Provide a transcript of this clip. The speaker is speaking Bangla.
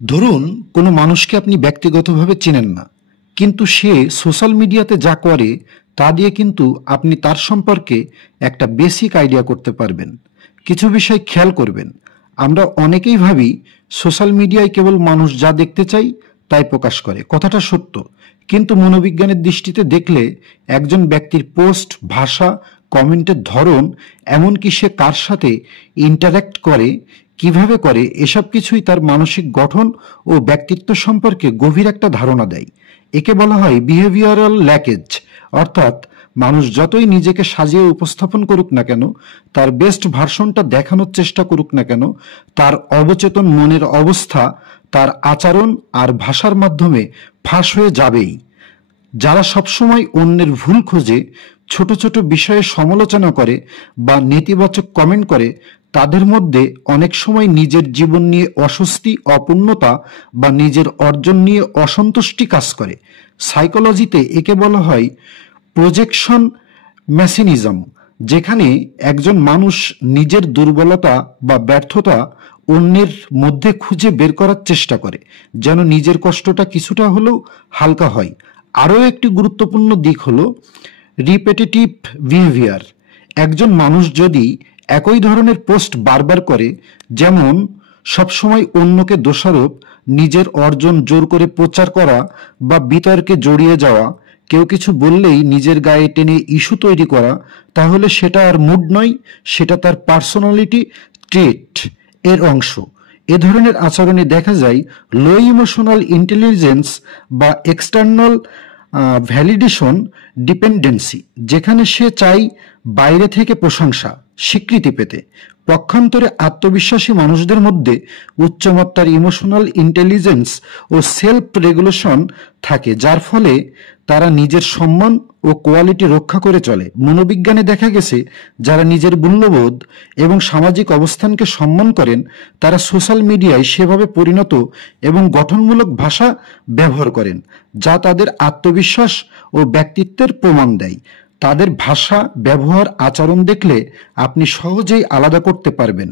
ধরুন কোনো মানুষকে আপনি ব্যক্তিগতভাবে চেনেন না, কিন্তু সে সোশ্যাল মিডিয়াতে যা করে তা দিয়ে কিন্তু আপনি তার সম্পর্কে একটা বেসিক আইডিয়া করতে পারবেন। কিছু বিষয় খেয়াল করবেন। আমরা অনেকেই ভাবি সোশ্যাল মিডিয়ায় কেবল মানুষ যা দেখতে চাই তাই প্রকাশ করে, কথাটা সত্য। কিন্তু মনোবিজ্ঞানের দৃষ্টিতে দেখলে একজন ব্যক্তির পোস্ট, ভাষা, কমেন্টের ধরন, এমনকি সে কার সাথে ইন্টারঅ্যাক্ট করে, কিভাবে করে, এসব কিছুই তার মানসিক গঠন ও ব্যক্তিত্ব সম্পর্কে গভীর একটা ধারণা দেয়। একে বলা হয় বিহেভিয়ারাল ল্যাকেজ। অর্থাৎ মানুষ যতই নিজেকে সাজিয়ে উপস্থাপন করুক না কেন, তার বেস্ট ভার্সনটা দেখানোর চেষ্টা করুক না কেন, তার অবচেতন মনের অবস্থা তার আচরণ আর ভাষার মাধ্যমে ফাঁস হয়ে যাবেই। যারা সবসময় অন্যের ভুল খোঁজে, ছোট ছোট বিষয়ে সমালোচনা করে বা নেতিবাচক কমেন্ট করে, তাদের মধ্যে অনেক সময় নিজের জীবন নিয়ে অস্বস্তি, অপূর্ণতা বা নিজের অর্জন নিয়ে অসন্তুষ্টি কাজ করে। সাইকোলজিতে একে বলা হয় প্রজেকশন মেকানিজম, যেখানে একজন মানুষ নিজের দুর্বলতা বা ব্যর্থতা অন্যের মধ্যে খুঁজে বের করার চেষ্টা করে, যেন নিজের কষ্টটা কিছুটা হলেও হালকা হয়। আরও একটি গুরুত্বপূর্ণ দিক হলো রিপিটেটিভ বিহেভিয়ার। একজন মানুষ যদি একই ধরনের পোস্ট বারবার করে, যেমন সবসময় অন্যকে দোষারোপ, নিজের অর্জন জোর করে প্রচার করা বা বিতর্কে জড়িয়ে যাওয়া, কেউ কিছু বললেই নিজের গায়ে টেনে ইস্যু তৈরি করা, তাহলে সেটা আর মুড নয়, সেটা তার পার্সোনালিটি ট্রেট এর অংশ। এ ধরনের আচরণে দেখা যায় লো ইমোশনাল ইন্টেলিজেন্স বা এক্সটার্নাল ভ্যালিডেশন ডিপেন্ডেন্সি, যেখানে সে চাই বাইরে থেকে প্রশংসা, স্বীকৃতি পেতে। পক্ষান্তরে আত্মবিশ্বাসী মানুষদের মধ্যে উচ্চমাত্রার ইমোশনাল ইন্টেলিজেন্স ও সেলফ রেগুলেশন থাকে, যার ফলে তারা নিজের সম্মান ও কোয়ালিটি রক্ষা করে চলে। মনোবিজ্ঞানে দেখা গেছে যারা নিজের মূল্যবোধ এবং সামাজিক অবস্থানকে সম্মান করেন, তারা সোশ্যাল মিডিয়ায় সেভাবে পরিণত এবং গঠনমূলক ভাষা ব্যবহার করেন, যা তাদের আত্মবিশ্বাস ও ব্যক্তিত্বের প্রমাণ দেয়। তাদের ভাষা, ব্যবহার, আচরণ দেখলে আপনি সহজেই আলাদা করতে পারবেন